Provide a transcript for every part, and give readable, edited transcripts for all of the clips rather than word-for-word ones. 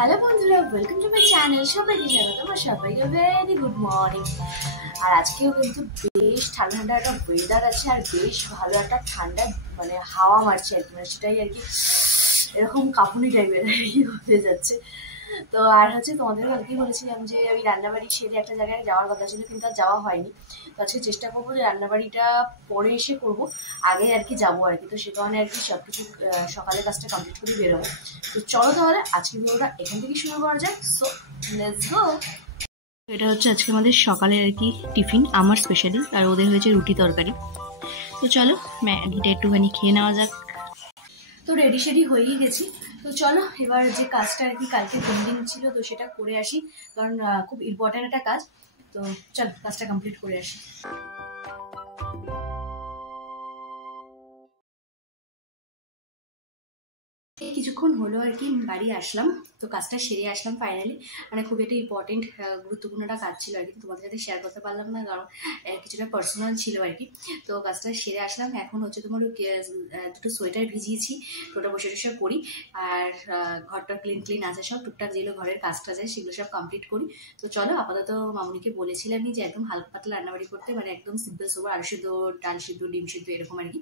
Hello বন্ধুরা, welcome to my channel. সবাইকে স্বাগত। আমার সবাইকে ভেরি গুড মর্নিং। আর আজকেও কিন্তু বেশ ঠান্ডা ঠান্ডা একটা ওয়েদার আছে, আর বেশ ভালো একটা ঠান্ডা মানে হাওয়া মারছে আর কি, মানে সেটাই আর কি এরকম কাঁপুনি টাইপের আর কি হতে যাচ্ছে। তো আর হচ্ছে তোমাদের কালকে বলেছিলাম যে আমি রান্নাবাড়ি সেরে একটা জায়গায় যাওয়ার কথা ছিল, কিন্তু আর যাওয়া হয়নি। তো আজকে চেষ্টা করবো যে রান্নাবাড়িটা পরে এসে করবো, আগে আর কি যাবো আর কি। তো সে কারণে আর কি সব কিছু সকালে কাজটা কমপ্লিট করে বেরোবো। তো চলো তাহলে আজকে ভিডিওটা এখান থেকে শুরু করা যাক। So let's go. এটা হচ্ছে আজকে আমাদের সকালের আর কি টিফিন, আমার স্পেশালি, আর ওদের হয়েছে রুটি তরকারি। তো চলো ম্যাগিটা একটুখানি খেয়ে নেওয়া যাক। তো রেডি শেডি হয়েই গেছি। তো চলো এবার যে কাজটা আর কি কালকে পেন্ডিং ছিল তো সেটা করে আসি, কারণ খুব ইম্পর্ট্যান্ট একটা কাজ। তো চলো কাজটা কমপ্লিট করে আসি। কিছুক্ষণ হলো আর কি বাড়ি আসলাম, তো কাজটা সেরে আসলাম ফাইনালি। মানে খুব একটা ইম্পর্টেন্ট গুরুত্বপূর্ণ একটা কাজ ছিল আর কি, তোমাদের সাথে শেয়ার করতে পারলাম না কারণ কিছুটা পার্সোনাল ছিল আর কি। তো কাজটা সেরে আসলাম। এখন হচ্ছে তোমার দুটো সোয়েটার ভিজিয়েছি, ওটা বসে বসে করি। আর ঘরটা ক্লিন আছে, সব টুকটাক যেগুলো ঘরের কাজটা যায় সেগুলো সব কমপ্লিট করি। তো চলো আপাতত মামুনিকে বলেছিলামই যে একদম হালকা পাতলা রান্নাবাড়ি করতে, মানে একদম সিম্পল সোবার, আলু সিদ্ধ, ডাল সিদ্ধ, ডিম সিদ্ধ এরকম আর কি।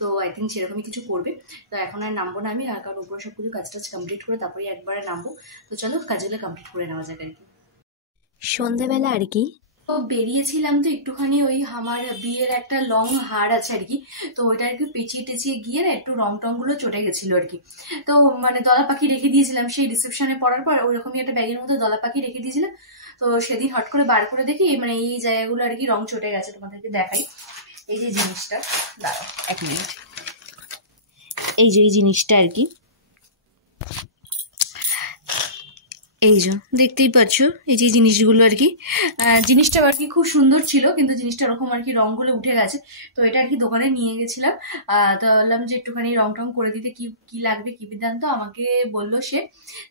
তো আই থিঙ্ক সেরকমই কিছু করবে। তো এখন আর নামবো না আমি, আর কারণ উপরে সব কিছু কাজ টাজ কমপ্লিট করে তারপরে একবারে নামবো। তো চলো কাজগুলো কমপ্লিট করে নেওয়া যাক আর কি। সন্ধেবেলা আর কি তো বেরিয়েছিলাম, তো একটুখানি ওই আমার বিয়ের একটা লং হার আছে আর কি, তো ওইটা আর কি পেঁচিয়ে টেচিয়ে গিয়ে না একটু রং টং গুলো চটে গেছিল আর কি। তো মানে দলা পাখি রেখে দিয়েছিলাম সেই রিসেপশনে পড়ার পর, ওইরকমই একটা ব্যাগের মধ্যে দলা পাখি রেখে দিয়েছিলাম। তো সেদিন হট করে বার করে দেখি মানে এই জায়গাগুলো আর কি রং চটে গেছে। তোমাদেরকে দেখাই এই যে জিনিসটা, দাঁড়াও এক মিনিট। এই যে এই জিনিসটা আর কি, এই যে দেখতেই পাচ্ছ এই যে জিনিসগুলো আর কি, জিনিসটা আর কি খুব সুন্দর ছিল, কিন্তু জিনিসটা ওরকম আর কি রংগুলো উঠে গেছে। তো এটা আর কি দোকানে নিয়ে গেছিলাম। তো বললাম যে একটুখানি রং টং করে দিতে কি কি লাগবে কি বিধান। তো আমাকে বললো সে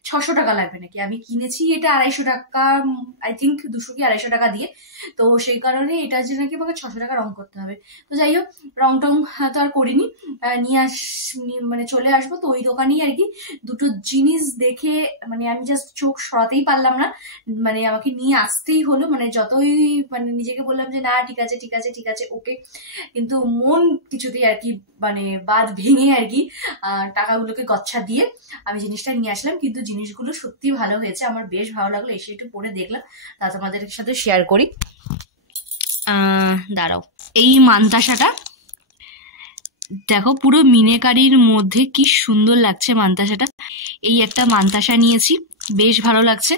600 টাকা লাগবে নাকি। আমি কিনেছি এটা 250 টাকা, আই থিঙ্ক 200 কি 250 টাকা দিয়ে। তো সেই কারণে এটা যে নাকি আমাকে 600 টাকা রং করতে হবে। তো যাই হোক, রং টং তো আর করিনি, নিয়ে মানে চলে আসবো। তো ওই দোকানেই আর কি দুটো জিনিস দেখে মানে আমি জাস্ট চোখ সরাতেই পারলাম না, মানে আমাকে নিয়ে আসতেই হলো। মানে যতই মানে নিজেকে বললাম যে না ঠিক আছে ঠিক আছে ঠিক আছে ওকে, কিন্তু মন কিছুতেই আর কি মানে বাদ ভেঙে আর কি টাকাগুলোকে গচ্ছা দিয়ে আমি জিনিসটা নিয়ে আসলাম। কিন্তু জিনিসগুলো সত্যি ভালো হয়েছে, আমার বেশ ভালো লাগলো। এসে একটু পরে দেখলাম, তা তোমাদের সাথে শেয়ার করি। দাঁড়াও, এই মানতাসাটা দেখো, পুরো মিনেকারির মধ্যে কি সুন্দর লাগছে মানতাসাটা। এই একটা মানতাসা নিয়েছি, বেশ ভালো লাগছে।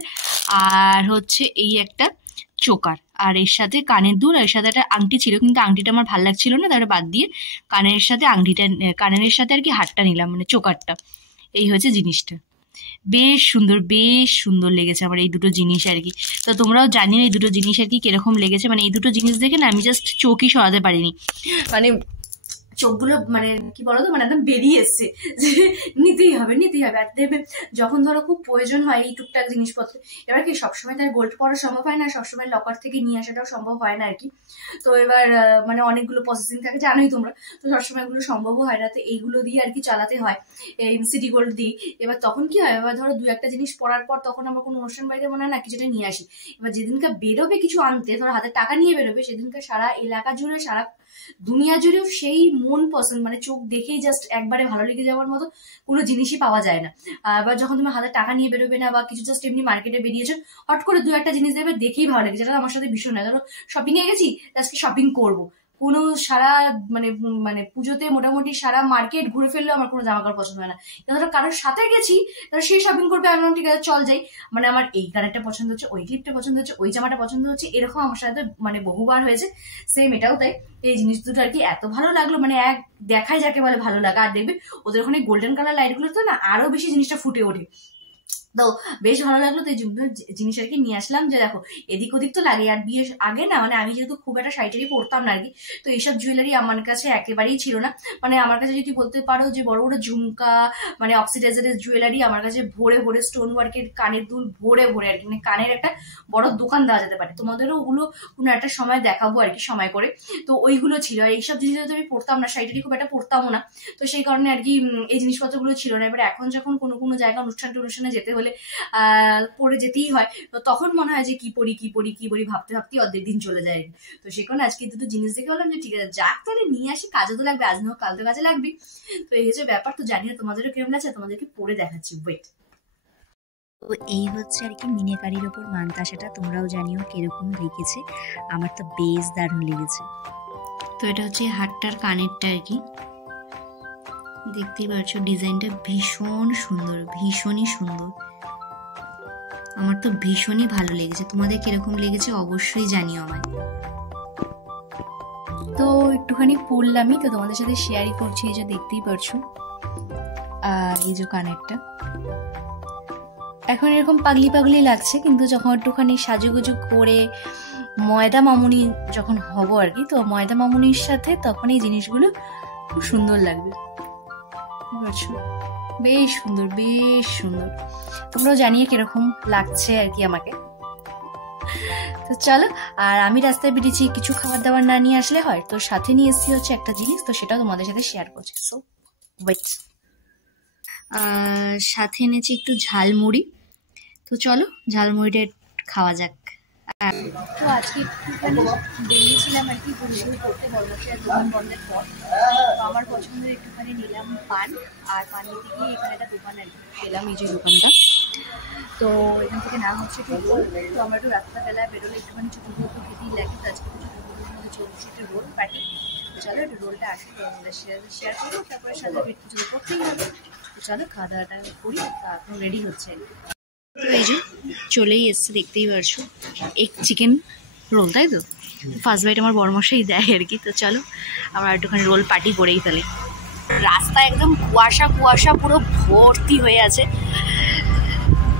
আর হচ্ছে এই একটা চোকার, আর এর সাথে কানের দুল, আর এর সাথে একটা আংটি ছিল, কিন্তু আংটিটা আমার ভালো লাগছিল না, তারপরে বাদ দিয়ে কানের সাথে আংটিটা, কানের সাথে আর কি হারটা নিলাম, মানে চোকারটা। এই হচ্ছে জিনিসটা, বেশ সুন্দর লেগেছে আমার এই দুটো জিনিস আর কি। তো তোমরাও জানিও এই দুটো জিনিস আর কি কিরকম লেগেছে। মানে এই দুটো জিনিস দেখে না আমি জাস্ট চোখই সরাতে পারিনি, মানে চোখগুলো মানে কি বলতো মানে একদম বেরিয়ে এসছে যে নিতেই হবে। আর দেবে যখন ধরো খুব প্রয়োজন হয় এই টুকটাক জিনিসপত্র। এবার কি সবসময় তার গোল্ড পরা সম্ভব হয় না, সবসময় লকার থেকে নিয়ে আসাটাও সম্ভব হয় না আর কি। তো এবার মানে অনেকগুলো প্রসেসিং থাকে জানোই তোমরা, তো সবসময় এগুলো সম্ভবও হয় না। তো এইগুলো দিয়ে আর কি চালাতে হয়, এই সিটি গোল্ড দিয়ে। এবার তখন কি হয়, এবার ধরো 2-1টা জিনিস পরার পর তখন আমার কোনো অনুষ্ঠান বাড়িতে মনে হয় না কিছুটা নিয়ে আসি। এবার যেদিনকে বেরোবে কিছু আনতে, ধরো হাতে টাকা নিয়ে বেরোবে, সেদিনকে সারা এলাকা জুড়ে সারা দুনিয়া জুড়েও সেই মন পছন্দ মানে চোখ দেখেই জাস্ট একবারে ভালো লেগে যাওয়ার মতো কোনো জিনিসই পাওয়া যায় না। আবার যখন তুমি হাতে টাকা নিয়ে বেরোবে না বা কিছু জাস্ট এমনি মার্কেটে বেরিয়েছো, হট করে 2-1টা জিনিস দেখবে দেখেই ভালো লাগে, যেটা আমার সাথে ভীষণ হয়। ধরো শপিং এ গেছি, আজকে শপিং করবো, কোনো সারা মানে মানে পুজোতে মোটামুটি সারা মার্কেট ঘুরে ফেললেও আমার কোনো জামা কাপড় পছন্দ হয় না। ধরো কারোর সাথে গেছি, ধরো সেই শপিং করবে, আমি ঠিক আছে চল যাই, মানে আমার এই কালারটা পছন্দ হচ্ছে, ওই ক্লিপটা পছন্দ হচ্ছে, ওই জামাটা পছন্দ হচ্ছে, এরকম আমার সাথে মানে বহুবার হয়েছে। সেম এটাও তাই। এই জিনিস দুটো আর কি এত ভালো লাগলো, মানে এক দেখাই যাকে বলে ভালো লাগা। আর দেখবে ওদের ওখানে গোল্ডেন কালার লাইট গুলো তো না আরো বেশি জিনিসটা ফুটে ওঠে। তো বেশ ভালো লাগলো। তো এই জিনিস আর কি নিয়ে আসলাম, যে দেখো এদিক ওদিক তো লাগে। আর বিয়ের আগে না মানে আমি যেহেতু খুব একটা শাড়ি পরতাম না আর কি, তো এইসব জুয়েলারি আমার কাছে একেবারেই ছিল না। মানে আমার কাছে যদি বলতে পারো যে বড় বড় ঝুমকা, মানে অক্সিডাইজারের জুয়েলারি আমার কাছে ভরে ভরে, স্টোন ওয়ার্কের কানের দুল ভরে ভরে আর কি, মানে কানের একটা বড় দোকান দেওয়া যেতে পারে। তোমাদেরও ওগুলো কোনো একটা সময় দেখাবো আর কি, সময় করে। তো ওইগুলো ছিল। আর এইসব জিনিস আমি পড়তাম না, শাড়িটারি খুব একটা পড়তামও না। তো সেই কারণে আর কি এই জিনিসপত্রগুলো ছিল না। এবার এখন যখন কোনো কোনো জায়গা অনুষ্ঠানে যেতে হলে হলে পড়ে যেতেই হয়। তো তখন মনে হয় যে কি পড়ি কি পড়ি কি পড়ি ভাবতে ভাবতেই অর্ধেক দিন চলে যায়। তো সে কারণে আজকে দুটো জিনিস দেখে বললাম যে ঠিক আছে যাক তাহলে নিয়ে আসি, কাজে তো লাগবে, আজ না হোক কাল তো কাজে লাগবে। তো এই হচ্ছে ব্যাপার। তো জানি না তোমাদেরও কিরকম লাগছে, তোমাদেরকে পড়ে দেখাচ্ছি, ওয়েট। তো এই হচ্ছে আর কি মিনেকারির ওপর মানতাসাটা, তোমরাও জানিও কিরকম লেগেছে, আমার তো বেশ দারুণ লেগেছে। তো এটা হচ্ছে হাতটার কানেরটা আর কি, দেখতেই পাচ্ছ ডিজাইনটা ভীষণ সুন্দর, ভীষণই সুন্দর, আমার তো ভীষণই ভালো লেগেছে। তোমাদের কিরকম লেগেছে অবশ্যই জানিও আমায়। তো একটুখানি পড়লামই, তো তোমাদের সাথে শেয়ারই করছি। এই যে দেখতেই পারছো, আর এই যে কানেরটা এখন এরকম পাগলি পাগলি লাগছে, কিন্তু যখন একটুখানি সাজুগুজু করে ময়দা মামুনি যখন হব আর কি, তো ময়দা মামুনির সাথে তখন এই জিনিসগুলো খুব সুন্দর লাগবে, বুঝছো? বেশ সুন্দর, বেশ সুন্দর। তোমরাও জানিয়ে কিরকম লাগছে আর কি আমাকে। তো চলো, আর আমি রাস্তায় বেরিয়েছি, কিছু খাবার দাবার না নিয়ে আসলে হয়, তো সাথে নিয়ে এসেছি হচ্ছে একটা জিনিস, তো সেটা তোমাদের সাথে শেয়ার করছি। সো ওয়েট, সাথে এনেছি একটু ঝালমুড়ি, তো চলো ঝালমুড়িটা খাওয়া যাক। তো আজকে একটুখানি বেরিয়েছিলাম আর কি ঘুরঘুর করতে, বর্মশাইয়ের দোকান বন্ধের পর। তো আমার পছন্দের একটুখানি নিলাম পান, আর পান নিতে গিয়ে এখানে একটা দোকান আর কি পেলাম, এই যে দোকানটা। তো এখান থেকে নাম হচ্ছে একটু রোল। তো আমরা একটু রাত্রাবেলায় বেরোলে একটুখানি ছোটো ছোটো তো খেতেই লাগে, তো আজকে কিছু ছোটোগুলোর মধ্যে চলছে একটা রোল প্যাটি। তো চলো একটু রোলটা আসি, তো আমাদের শেয়ার করবো, তারপরে সাথে পেট কিছু করতেই হবে। তো চলো খাওয়া দাওয়াটা করি, তারপর রেডি হচ্ছে। তো এই যে চলেই এসছে, দেখতেই পারছো এগ চিকেন রোল, তাই তো ফার্স্ট বাইট আমার বড়মশাই দেয় আর কি। তো চলো আমরা একটুখানি রোল পার্টি করেই ফেলি। রাস্তা একদম কুয়াশা কুয়াশা পুরো ভর্তি হয়ে আছে,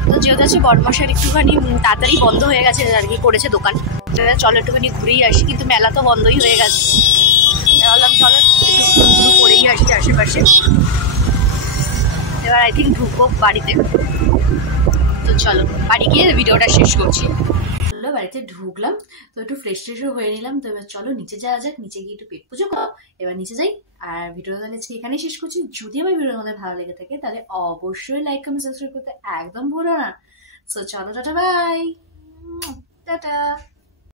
তো যেহেতু আছে বড়মশাইয়ের একটুখানি তাড়াতাড়ি বন্ধ হয়ে গেছে আর কি, করেছে দোকান। চলো একটুখানি ঘুরেই আসি, কিন্তু মেলা তো বন্ধই হয়ে গেছে। ভাবলাম চলো একটু করেই আসি আশেপাশে। এবার আই থিঙ্ক ঢুকবো বাড়িতে, তো চলো বাড়ি গিয়ে ভিডিওটা শেষ করছি। বাড়িতে ঢুকলাম, তো একটু ফ্রেশ ট্রেশও হয়ে নিলাম। তো এবার চলো নিচে যাওয়া যাক, নিচে গিয়ে একটু পেট পুজো করো, এবার নিচে যাই। আর ভিডিওটা তাহলে এখানেই শেষ করছি। যদি আমার ভিডিও আমাদের ভালো লেগে থাকে তাহলে অবশ্যই লাইক কমেন্ট সাবস্ক্রাইব করতে একদম ভুলো না। সো চলো, টাটা বাই, টাটা।